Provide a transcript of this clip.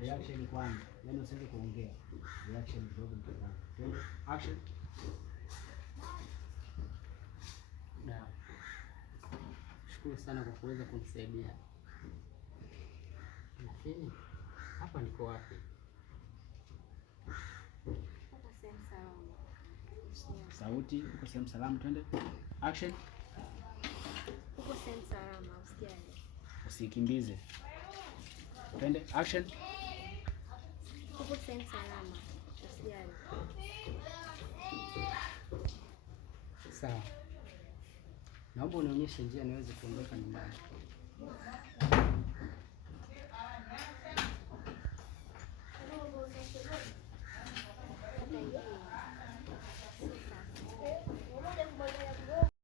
Reaction kwanza. Yaani usianze kuongea. Reaction kidogo mtazamo. Twende action. Da. Shukuru sana kwa kuweza kunisaidia. Lakini hapa niko wapi? Hapa sehemu salama. Sauti, uko sehemu salama, twende. Action. Uko sehemu salama, usijali. Usikimbize. Twende action. Uko sehemu salama, usijali. Sawa. Naomba unionyeshe njia niweze kuondoka nyumbani.